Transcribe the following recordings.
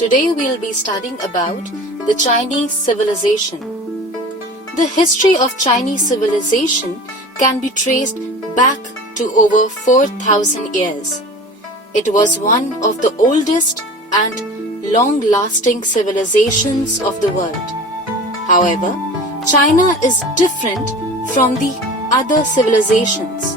Today we'll be studying about the Chinese civilization. The history of Chinese civilization can be traced back to over 4,000 years. It was one of the oldest and long-lasting civilizations of the world. However, China is different from the other civilizations.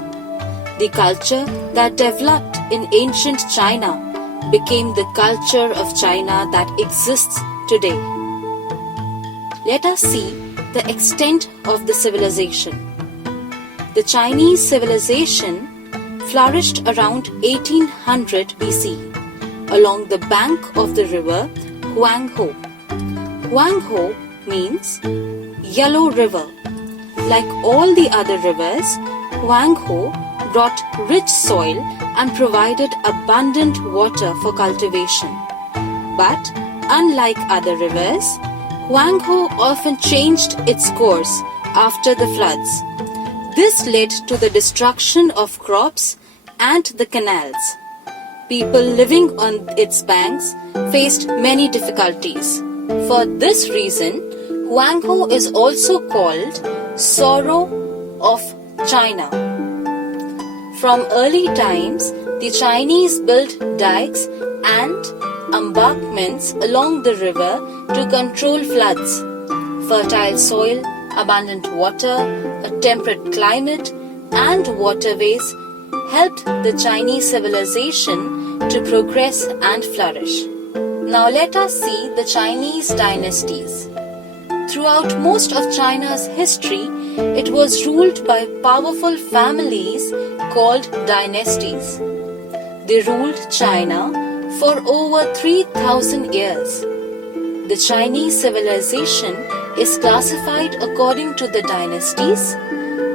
The culture that developed in ancient China became the culture of China that exists today. Let us see the extent of the civilization. The Chinese civilization flourished around 1800 BC along the bank of the river Huanghe. Huanghe means yellow river. Like all the other rivers, Huanghe brought rich soil and provided abundant water for cultivation. But unlike other rivers, Huanghe often changed its course after the floods. This led to the destruction of crops and the canals. People living on its banks faced many difficulties. For this reason, Huanghe is also called Sorrow of China. From early times, the Chinese built dikes and embankments along the river to control floods. Fertile soil, abundant water, a temperate climate, and waterways helped the Chinese civilization to progress and flourish. Now let us see the Chinese dynasties. Throughout most of China's history, it was ruled by powerful families called dynasties. They ruled China for over 3,000 years. The Chinese civilization is classified according to the dynasties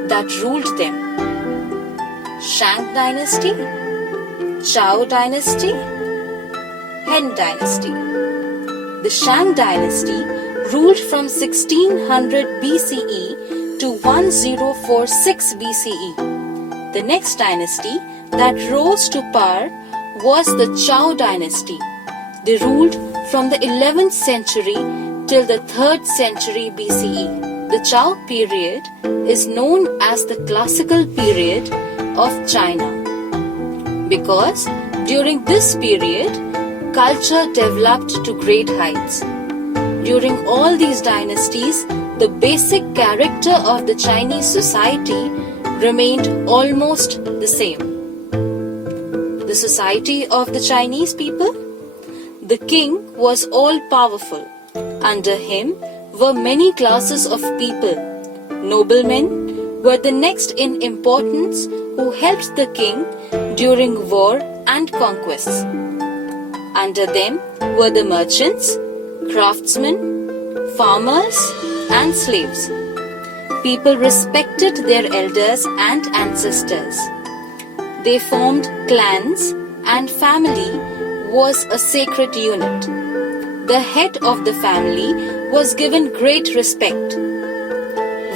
that ruled them. Shang Dynasty, Zhou Dynasty, Han Dynasty. The Shang Dynasty ruled from 1600 BCE to 1046 BCE. The next dynasty that rose to power was the Zhou Dynasty. They ruled from the 11th century till the 3rd century BCE. The Zhou period is known as the classical period of China because during this period, culture developed to great heights. During all these dynasties, the basic character of the Chinese society remained almost the same. The society of the Chinese people? The king was all-powerful. Under him were many classes of people. Noblemen were the next in importance who helped the king during war and conquests. Under them were the merchants, craftsmen, farmers, and slaves. People respected their elders and ancestors. They formed clans, and family was a sacred unit. The head of the family was given great respect.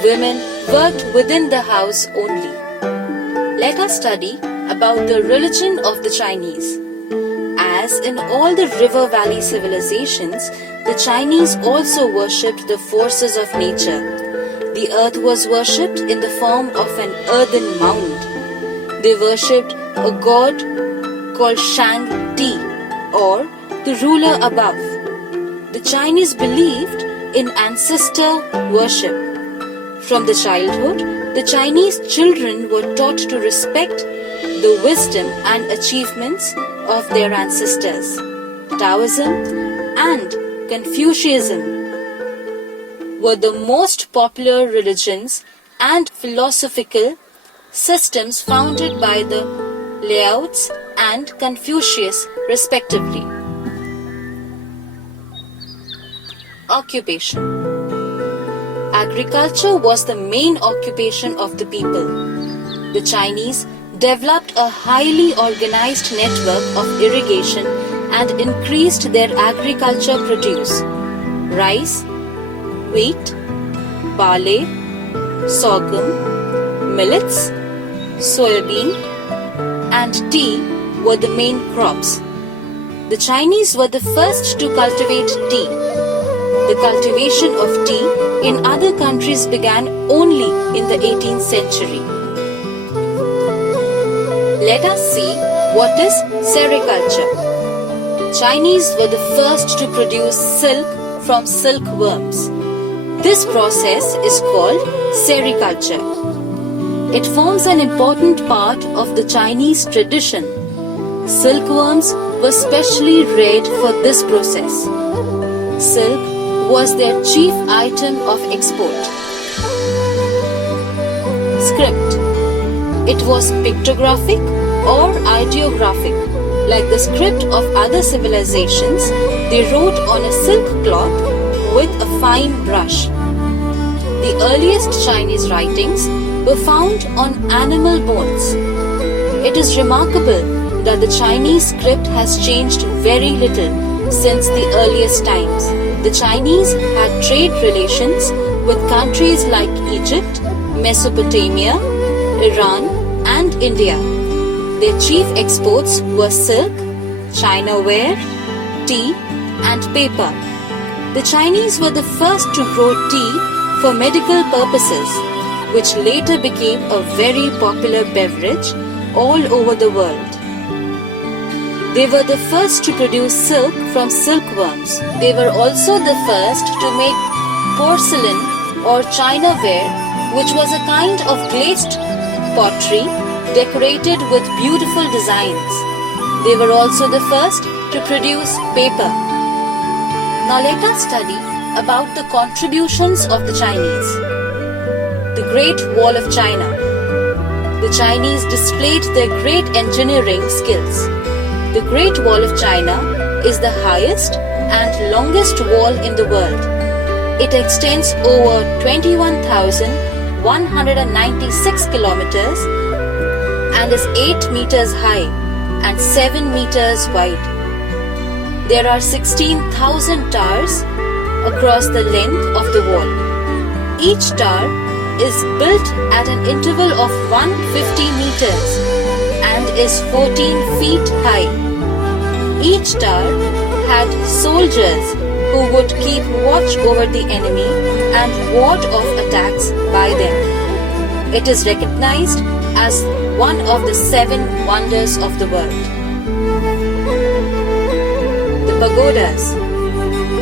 Women worked within the house only. Let us study about the religion of the Chinese. As in all the river valley civilizations, the Chinese also worshipped the forces of nature. The earth was worshipped in the form of an earthen mound. They worshipped a god called Shang Di, or the ruler above. The Chinese believed in ancestor worship. From the childhood, the Chinese children were taught to respect the wisdom and achievements of their ancestors. Taoism and Confucianism were the most popular religions and philosophical systems founded by the Laozi and Confucius respectively. Occupation. Agriculture was the main occupation of the people. The Chinese developed a highly organized network of irrigation and increased their agriculture produce. Rice, wheat, barley, sorghum, millets, soybean, and tea were the main crops. The Chinese were the first to cultivate tea. The cultivation of tea in other countries began only in the 18th century. Let us see what is sericulture. Chinese were the first to produce silk from silkworms. This process is called sericulture. It forms an important part of the Chinese tradition. Silkworms were specially reared for this process. Silk was their chief item of export. Script. It was pictographic or ideographic. Like the script of other civilizations, they wrote on a silk cloth with a fine brush. The earliest Chinese writings were found on animal bones. It is remarkable that the Chinese script has changed very little since the earliest times. The Chinese had trade relations with countries like Egypt, Mesopotamia, Iran, and India. Their chief exports were silk, chinaware, tea, and paper. The Chinese were the first to grow tea for medical purposes, which later became a very popular beverage all over the world. They were the first to produce silk from silkworms. They were also the first to make porcelain or chinaware, which was a kind of glazed pottery decorated with beautiful designs. They were also the first to produce paper. Now let us study about the contributions of the Chinese. The Great Wall of China. The Chinese displayed their great engineering skills. The Great Wall of China is the highest and longest wall in the world. It extends over 21,196 kilometers and is 8 meters high and 7 meters wide. There are 16,000 towers across the length of the wall. Each tower is built at an interval of 150 meters and is 14 feet high. Each tower had soldiers who would keep watch over the enemy and ward off attacks by them. It is recognized as one of the 7 wonders of the world. The pagodas.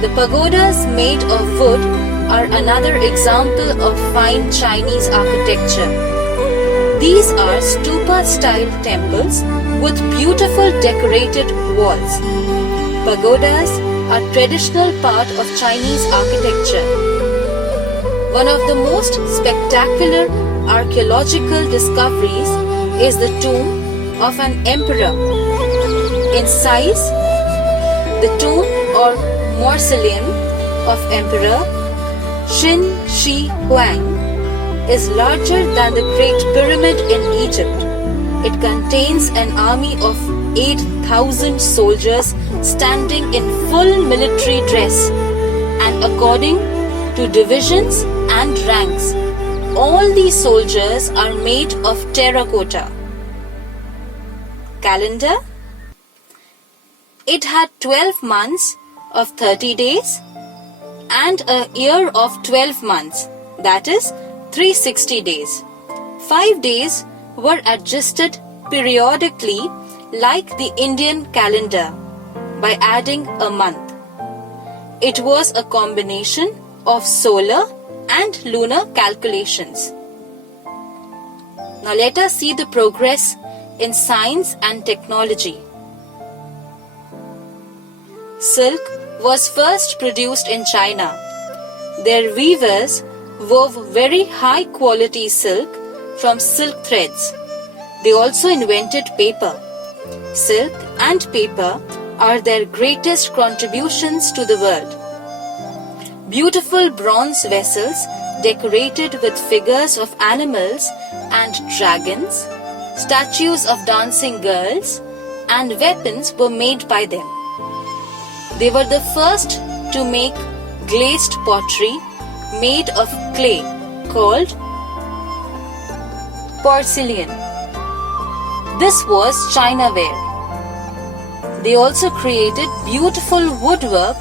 The pagodas made of wood are another example of fine Chinese architecture. These are stupa-style temples with beautiful decorated walls. Pagodas are traditional part of Chinese architecture. One of the most spectacular archaeological discoveries is the tomb of an emperor. In size, the tomb or mausoleum of Emperor Qin Shi Huang is larger than the Great Pyramid in Egypt. It contains an army of 8,000 soldiers standing in full military dress and according to divisions and ranks. All these soldiers are made of terracotta. Calendar. It had 12 months of 30 days and a year of 12 months, that is 360 days. 5 days were adjusted periodically like the Indian calendar by adding a month. It was a combination of solar and lunar calculations. Now let us see the progress in science and technology. Silk was first produced in China. Their weavers wove very high quality silk from silk threads. They also invented paper. Silk and paper are their greatest contributions to the world. Beautiful bronze vessels decorated with figures of animals and dragons, statues of dancing girls, and weapons were made by them. They were the first to make glazed pottery made of clay called porcelain. This was chinaware. They also created beautiful woodwork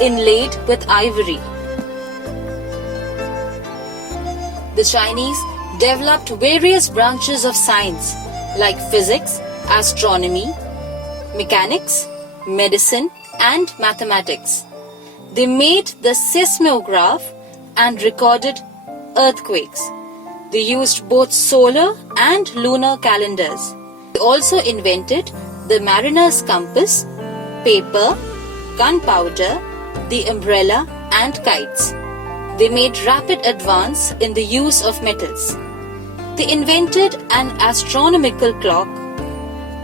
inlaid with ivory. The Chinese developed various branches of science like physics, astronomy, mechanics, medicine, and mathematics. They made the seismograph and recorded earthquakes. They used both solar and lunar calendars. They also invented the mariner's compass, paper, gunpowder, the umbrella, and kites. They made rapid advance in the use of metals. They invented an astronomical clock.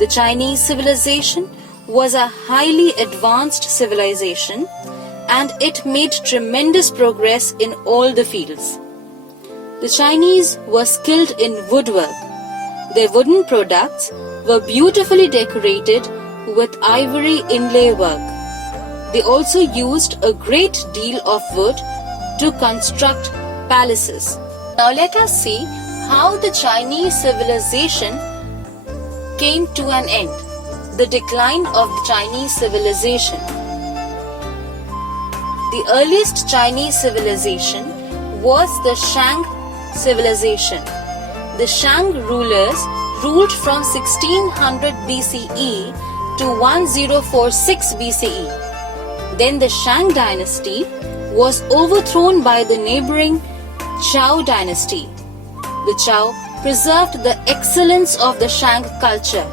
The Chinese civilization was a highly advanced civilization, and it made tremendous progress in all the fields. The Chinese were skilled in woodwork. Their wooden products were beautifully decorated with ivory inlay work. They also used a great deal of wood to construct palaces. Now let us see how the Chinese civilization came to an end. The decline of the Chinese civilization. The earliest Chinese civilization was the Shang civilization. The Shang rulers ruled from 1600 BCE to 1046 BCE. Then the Shang dynasty was overthrown by the neighboring Zhou dynasty. The Zhou preserved the excellence of the Shang culture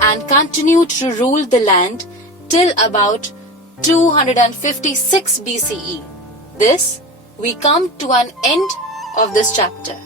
and continued to rule the land till about 256 BCE. This, we come to an end of this chapter.